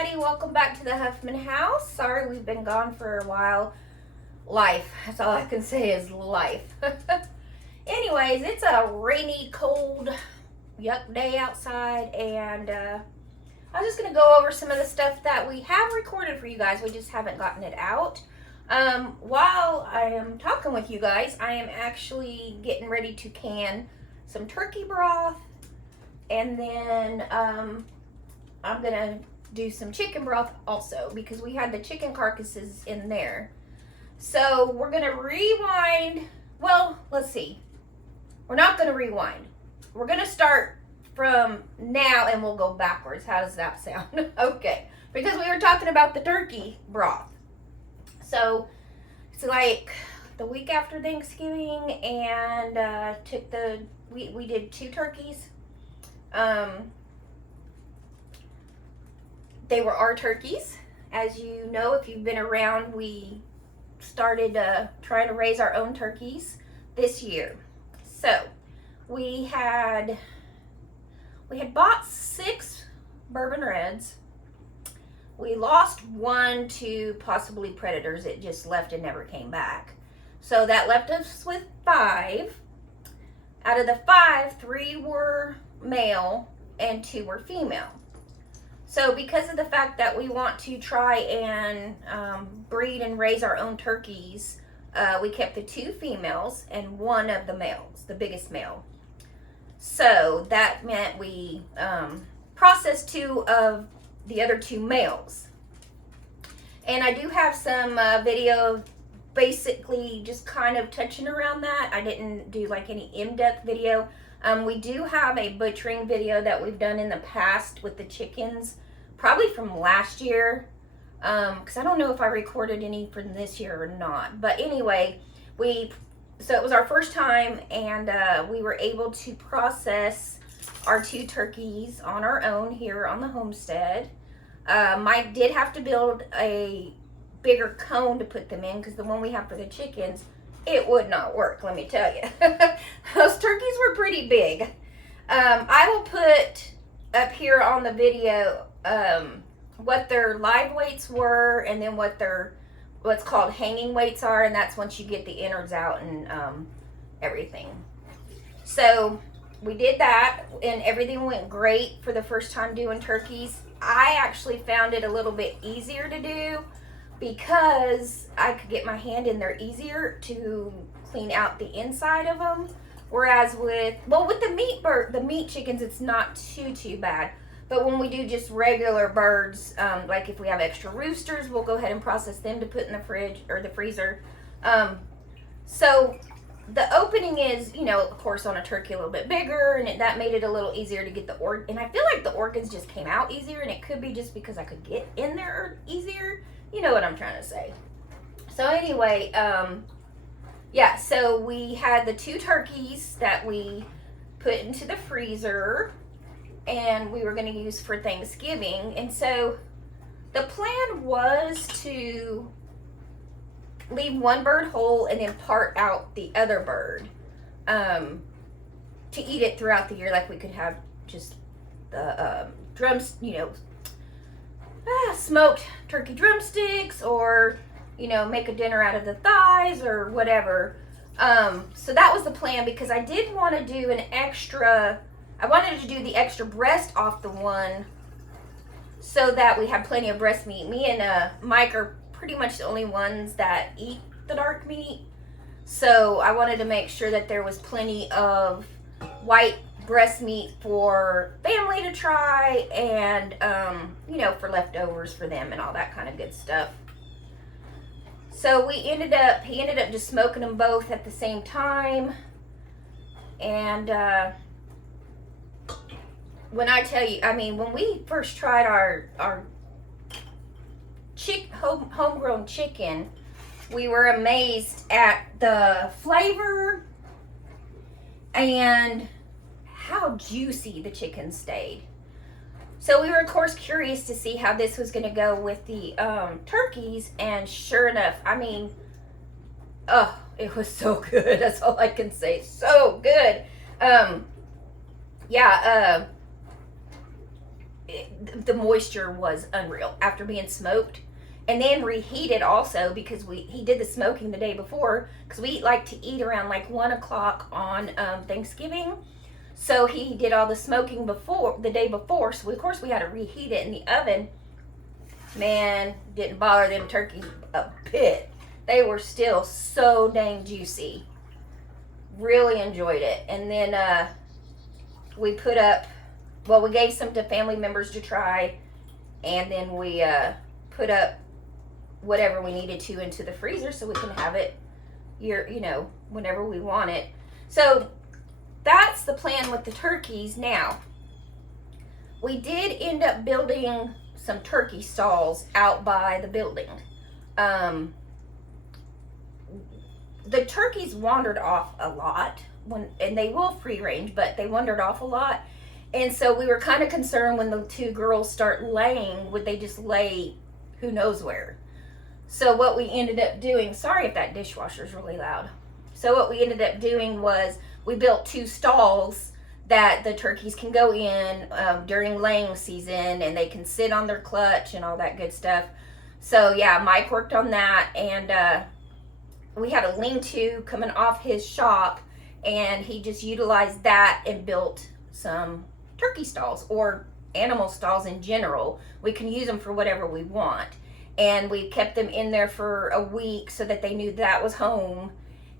everybody, welcome back to the Huffman house. Sorry we've been gone for a while. Life, that's all I can say is life. Anyways, it's a rainy, cold, yuck day outside, and I'm just gonna go over some of the stuff that we have recorded for you guys. We just haven't gotten it out. While I am talking with you guys, I am actually getting ready to can some turkey broth, and then I'm gonna do some chicken broth also because we had the chicken carcasses in there. So we're gonna rewind. Well, let's see. We're not gonna rewind. We're gonna start from now and we'll go backwards. How does that sound? Okay, because we were talking about the turkey broth. So it's like the week after Thanksgiving, and we did 2 turkeys. They were our turkeys. As you know, if you've been around, we started trying to raise our own turkeys this year. So we had bought 6 bourbon reds. We lost 1 to possibly predators. It just left and never came back. So that left us with 5. Out of the 5, 3 were male and 2 were female. So because of the fact that we want to try and breed and raise our own turkeys, we kept the 2 females and 1 of the males, the biggest male. So that meant we processed 2 of the other 2 males. And I do have some video basically just kind of touching around that. I didn't do like any in-depth video. We do have a butchering video that we've done in the past with the chickens, probably from last year, because I don't know if I recorded any from this year or not. But anyway, so it was our first time, and we were able to process our 2 turkeys on our own here on the homestead. Mike did have to build a bigger cone to put them in, because the one we have for the chickens, it would not work, let me tell you. Those turkeys were pretty big. I will put up here on the video what their live weights were, and then what's called hanging weights are, and that's once you get the innards out and everything. So we did that, and everything went great for the first time doing turkeys. I actually found it a little bit easier to do because I could get my hand in there easier to clean out the inside of them. Whereas with the meat chickens, it's not too bad. But when we do just regular birds, like if we have extra roosters, we'll go ahead and process them to put in the fridge or the freezer. So the opening is, of course, on a turkey a little bit bigger, and that made it a little easier to get the and I feel like the organs just came out easier, and it could be just because I could get in there easier. You know what I'm trying to say. So anyway, yeah, so we had the 2 turkeys that we put into the freezer, and we were going to use for Thanksgiving. And so the plan was to leave 1 bird whole and then part out the other bird to eat it throughout the year. Like we could have just the drums, smoked turkey drumsticks, or make a dinner out of the thighs or whatever. So that was the plan, because I did want to do I wanted to do the extra breast off the one so that we had plenty of breast meat. Me and Mike are pretty much the only ones that eat the dark meat. So I wanted to make sure that there was plenty of white breast meat for family to try, and for leftovers for them and all that kind of good stuff. So he ended up just smoking them both at the same time. And when I tell you, when we first tried our homegrown chicken, we were amazed at the flavor and how juicy the chicken stayed. So we were, of course, curious to see how this was going to go with the turkeys, and sure enough, it was so good. That's all I can say. So good. the moisture was unreal after being smoked. And then reheated also, because he did the smoking the day before, because we like to eat around like 1 o'clock on Thanksgiving. So he did all the smoking the day before. So of course we had to reheat it in the oven. Man, didn't bother them turkeys a bit. They were still so dang juicy. Really enjoyed it. And then we we gave some to family members to try, and then we put up whatever we needed to into the freezer so we can have it whenever we want it. So that's the plan with the turkeys. Now, we did end up building some turkey stalls out by the building. The turkeys wandered off a lot, and they will free range, but they wandered off a lot. And so we were kind of concerned when the two girls start laying, would they just lay who knows where? So what we ended up doing, sorry if that dishwasher is really loud. So what we ended up doing was we built 2 stalls that the turkeys can go in during laying season, and they can sit on their clutch and all that good stuff. So yeah, Mike worked on that, and we had a lean-to coming off his shop, and he just utilized that and built some turkey stalls, or animal stalls in general. We can use them for whatever we want. And we kept them in there for a week so that they knew that was home.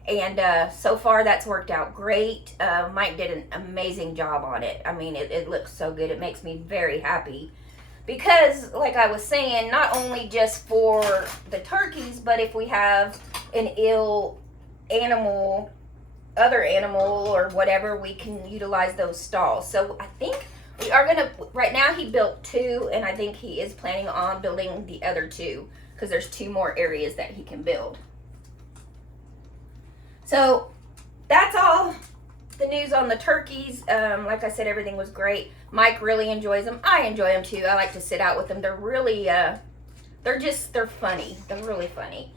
And so far that's worked out great. Mike did an amazing job on it. I mean, it looks so good. It makes me very happy. Because, like I was saying, not only just for the turkeys, but if we have an ill animal, other animal or whatever, we can utilize those stalls. So I think we are gonna, right now he built 2, and I think he is planning on building the other 2, because there's 2 more areas that he can build. So that's all the news on the turkeys. Like I said, everything was great. Mike really enjoys them. I enjoy them too. I like to sit out with them. They're really, they're funny. They're really funny.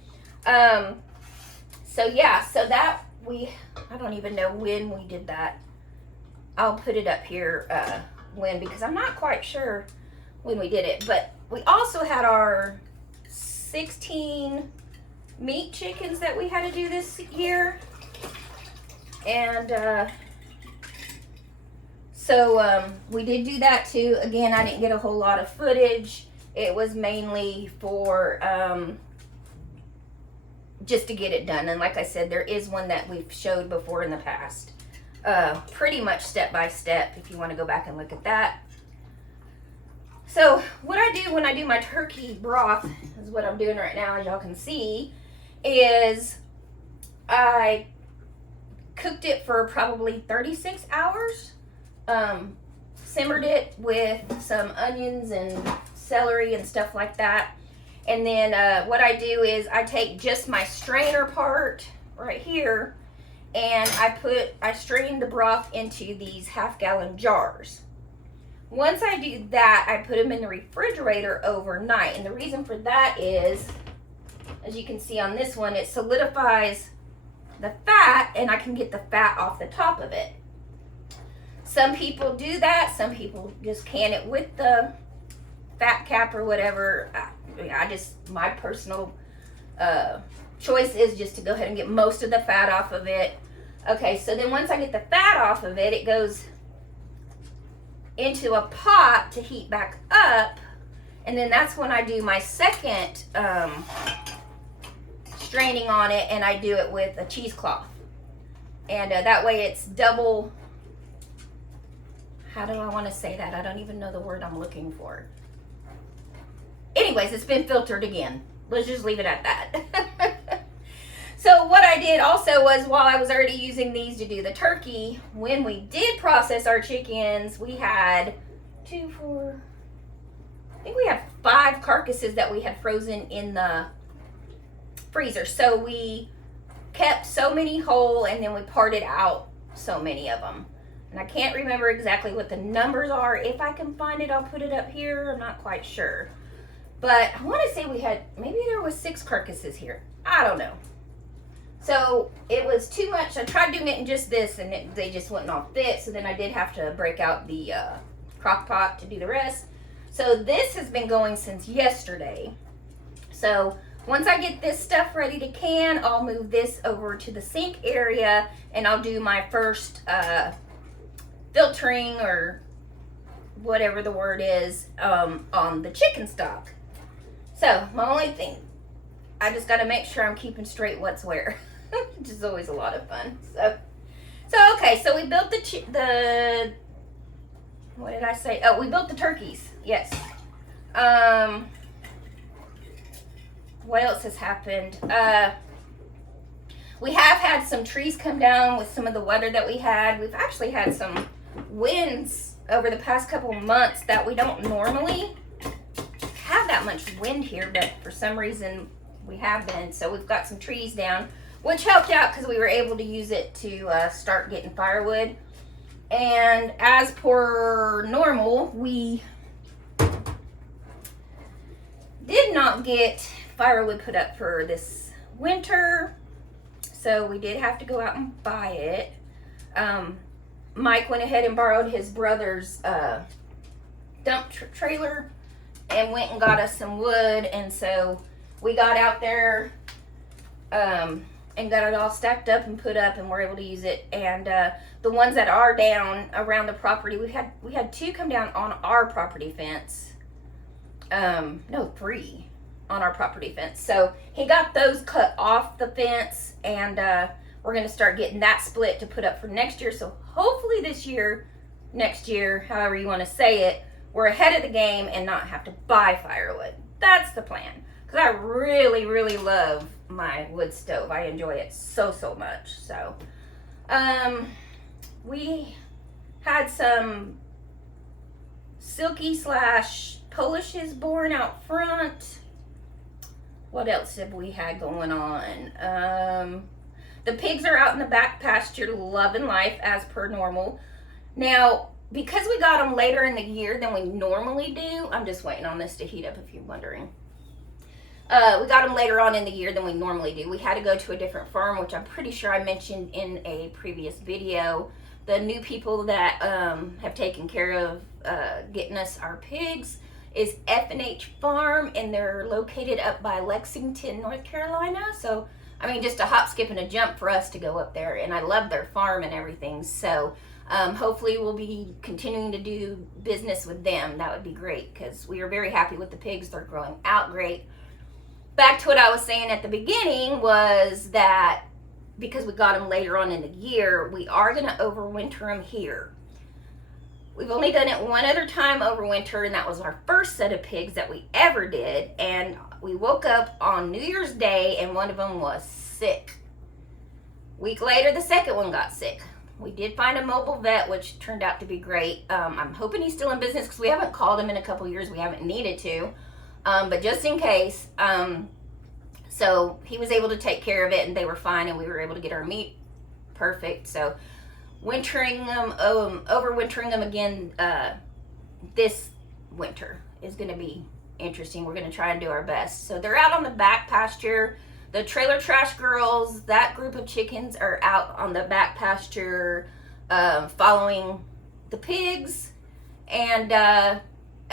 So yeah, so that I don't even know when we did that. I'll put it up here, because I'm not quite sure when we did it. But we also had our 16 meat chickens that we had to do this year. And so we did do that too. Again, I didn't get a whole lot of footage. It was mainly for just to get it done. And like I said, there is one that we've showed before in the past. Pretty much step by step, if you want to go back and look at that. So what I do when I do my turkey broth is what I'm doing right now, as y'all can see, is I cooked it for probably 36 hours. Simmered it with some onions and celery and stuff like that. And then what I do is I take just my strainer part right here, and I strain the broth into these half-gallon jars. Once I do that, I put them in the refrigerator overnight. And the reason for that is, as you can see on this one, it solidifies the fat, and I can get the fat off the top of it. Some people do that. Some people just can it with the fat cap or whatever. My personal choice is just to go ahead and get most of the fat off of it. Okay, so then once I get the fat off of it, it goes into a pot to heat back up, and then that's when I do my second straining on it, and I do it with a cheesecloth. And that way it's double, how do I want to say that? I don't even know the word I'm looking for. Anyways, it's been filtered again. Let's just leave it at that. So what I did also was, while I was already using these to do the turkey, when we did process our chickens, we had 5 carcasses that we had frozen in the freezer. So we kept so many whole, and then we parted out so many of them. And I can't remember exactly what the numbers are. If I can find it, I'll put it up here. I'm not quite sure. But I want to say maybe there was 6 carcasses here. I don't know. So it was too much. I tried doing it in just this, and they just wouldn't all fit. So then I did have to break out the crock pot to do the rest. So this has been going since yesterday. So once I get this stuff ready to can, I'll move this over to the sink area and I'll do my first filtering, or whatever the word is, on the chicken stock. So my only thing, I just got to make sure I'm keeping straight what's where, which is always a lot of fun. So okay, so we built the what did I say? Oh, we built the turkeys. Yes. What else has happened? We have had some trees come down with some of the weather that we had. We've actually had some winds over the past couple of months that we don't normally have that much wind here, but for some reason we have been. So we've got some trees down, which helped out because we were able to use it to start getting firewood. And as per normal, we did not get firewood put up for this winter, so we did have to go out and buy it. Mike went ahead and borrowed his brother's dump trailer and went and got us some wood, and so we got out there and got it all stacked up and put up, and we're able to use it. And the ones that are down around the property, we had 2 come down on our property fence. No, 3 on our property fence. So he got those cut off the fence, and we're going to start getting that split to put up for next year. So hopefully next year, however you want to say it, we're ahead of the game and not have to buy firewood. That's the plan. Because I really, really love my wood stove. I enjoy it so much. So, we had some silky / Polishes born out front. What else have we had going on? The pigs are out in the back pasture loving life as per normal. Now, because we got them later in the year than we normally do, I'm just waiting on this to heat up if you're wondering. We got them later on in the year than we normally do. We had to go to a different farm, which I'm pretty sure I mentioned in a previous video. The new people that have taken care of getting us our pigs is F&H Farm, and they're located up by Lexington, North Carolina. So, I mean, just a hop, skip, and a jump for us to go up there, and I love their farm and everything. So, hopefully we'll be continuing to do business with them. That would be great, because we are very happy with the pigs. They're growing out great. Back to what I was saying at the beginning was that because we got them later on in the year, we are going to overwinter them here. We've only done it one other time over winter, and that was our first set of pigs that we ever did. And we woke up on New Year's Day, and one of them was sick. Week later, the second one got sick. We did find a mobile vet, which turned out to be great. I'm hoping he's still in business because we haven't called him in a couple years. We haven't needed to. But just in case. So he was able to take care of it, and they were fine, and we were able to get our meat perfect. So wintering them, overwintering them again this winter is going to be interesting. We're going to try and do our best. So they're out on the back pasture. The Trailer Trash Girls, that group of chickens, are out on the back pasture following the pigs. And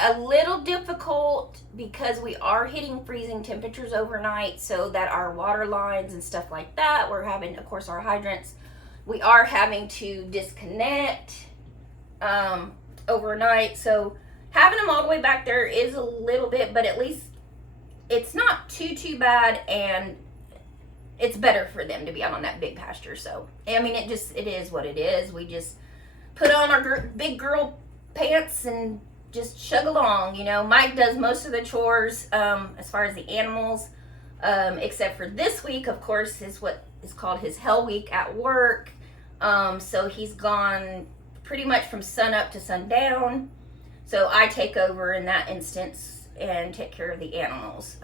a little difficult because we are hitting freezing temperatures overnight, so that our water lines and stuff like that, we're having, of course, our hydrants, we are having to disconnect overnight. So having them all the way back there is a little bit, but at least it's not too bad, and it's better for them to be out on that big pasture. So, I mean, it is what it is. We just put on our big girl pants and just chug along. You know, Mike does most of the chores as far as the animals, except for this week, of course, is what is called his hell week at work. So he's gone pretty much from sun up to sundown. So I take over in that instance and take care of the animals.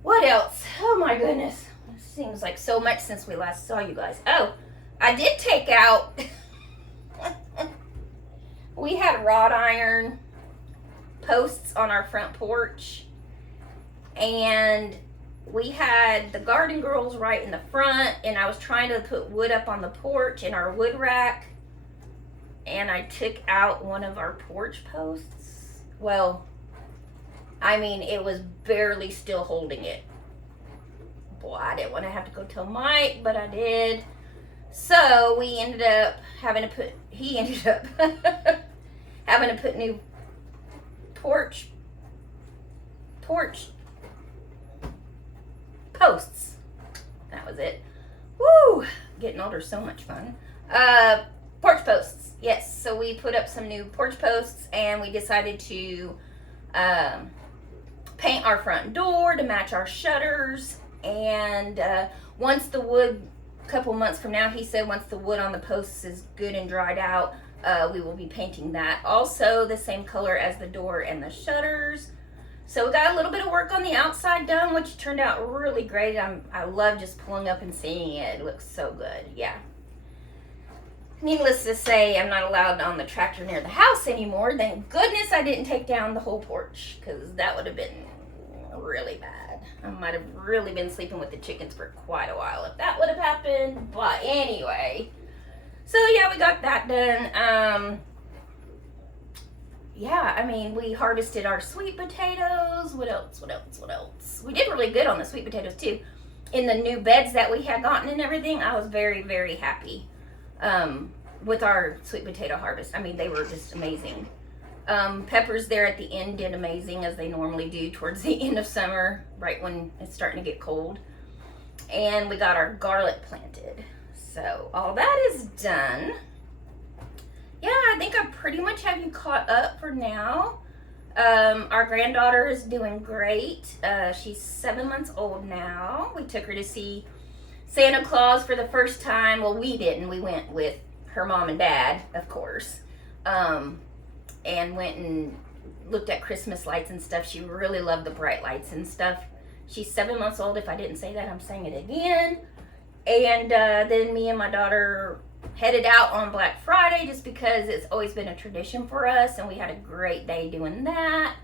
What else? Oh my goodness. It seems like so much since we last saw you guys. Oh, I did take out we had wrought iron posts on our front porch, and we had the garden girls right in the front, and I was trying to put wood up on the porch in our wood rack, and I took out one of our porch posts. Well, I mean, it was barely still holding it. Boy, I didn't want to have to go tell Mike, but I did. So we ended up having to put, he ended up having to put new porch posts. That was it. Woo! Getting older is so much fun. Porch posts. Yes, so we put up some new porch posts, and we decided to paint our front door to match our shutters. And once the wood, a couple months from now, he said once the wood on the posts is good and dried out, we will be painting that. Also the same color as the door and the shutters. So we got a little bit of work on the outside done, which turned out really great. I love just pulling up and seeing it. It looks so good. Yeah. Needless to say, I'm not allowed on the tractor near the house anymore. Thank goodness I didn't take down the whole porch, because that would have been really bad. I might have really been sleeping with the chickens for quite a while if that would have happened. But anyway, so yeah, we got that done. Yeah, I mean, we harvested our sweet potatoes. What else? We did really good on the sweet potatoes too. In the new beds that we had gotten and everything, I was very, very happy with our sweet potato harvest. I mean, they were just amazing. Peppers there at the end did amazing, as they normally do towards the end of summer, right when it's starting to get cold. And we got our garlic planted. So all that is done. Yeah, I think I pretty much have you caught up for now. Our granddaughter is doing great. She's 7 months old now. We took her to see Santa Claus for the first time. Well, we didn't. We went with her mom and dad, of course. And went and looked at Christmas lights and stuff. She really loved the bright lights and stuff. She's 7 months old. If I didn't say that, I'm saying it again. And then me and my daughter headed out on Black Friday, just because it's always been a tradition for us, and we had a great day doing that.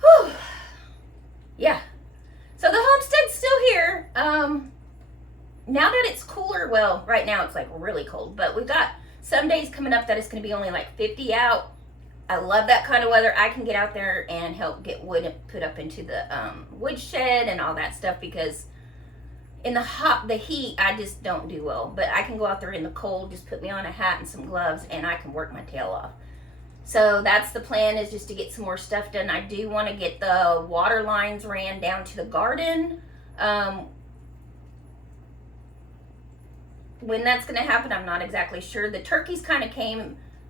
Whew. Yeah. So the homestead's still here. Now that it's cooler, well, right now it's like really cold, but we've got some days coming up that it's going to be only like 50 out. I love that kind of weather. I can get out there and help get wood put up into the wood shed and all that stuff, because in the heat, I just don't do well. But I can go out there in the cold, just put me on a hat and some gloves, and I can work my tail off. So that's the plan, is just to get some more stuff done. I do want to get the water lines ran down to the garden. When that's going to happen, I'm not exactly sure. The turkeys kind of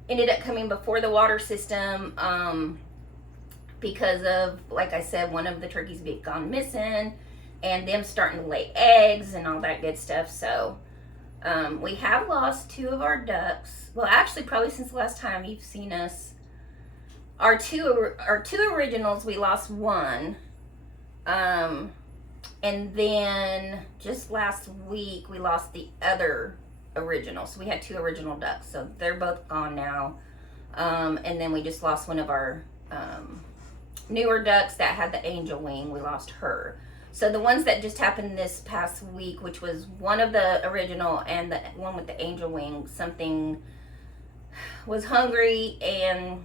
ended up coming before the water system because of, like I said, one of the turkeys being gone missing, and them starting to lay eggs and all that good stuff. So we have lost 2 of our ducks. Well, actually, probably since the last time you've seen us. Our two originals, we lost 1. And then just last week, we lost the other original. So we had 2 original ducks. So they're both gone now. And then we just lost one of our newer ducks that had the angel wing. We lost her. So the ones that just happened this past week, which was one of the original and the one with the angel wing, something was hungry, and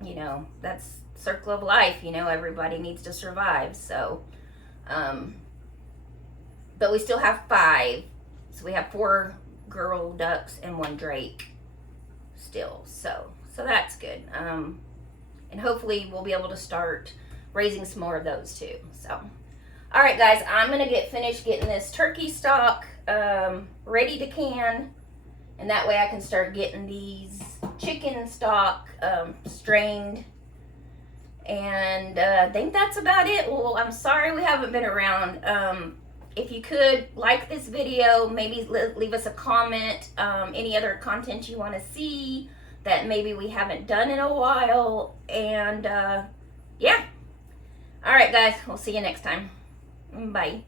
you know, that's circle of life, you know, everybody needs to survive. So but we still have 5. So we have 4 girl ducks and 1 drake still. So that's good. And hopefully we'll be able to start raising some more of those too. So, all right, guys, I'm gonna get finished getting this turkey stock ready to can, and that way I can start getting these chicken stock strained. And I think that's about it. Well, I'm sorry we haven't been around. If you could like this video, maybe leave us a comment, any other content you want to see that maybe we haven't done in a while. And yeah. All right, guys, we'll see you next time. Bye.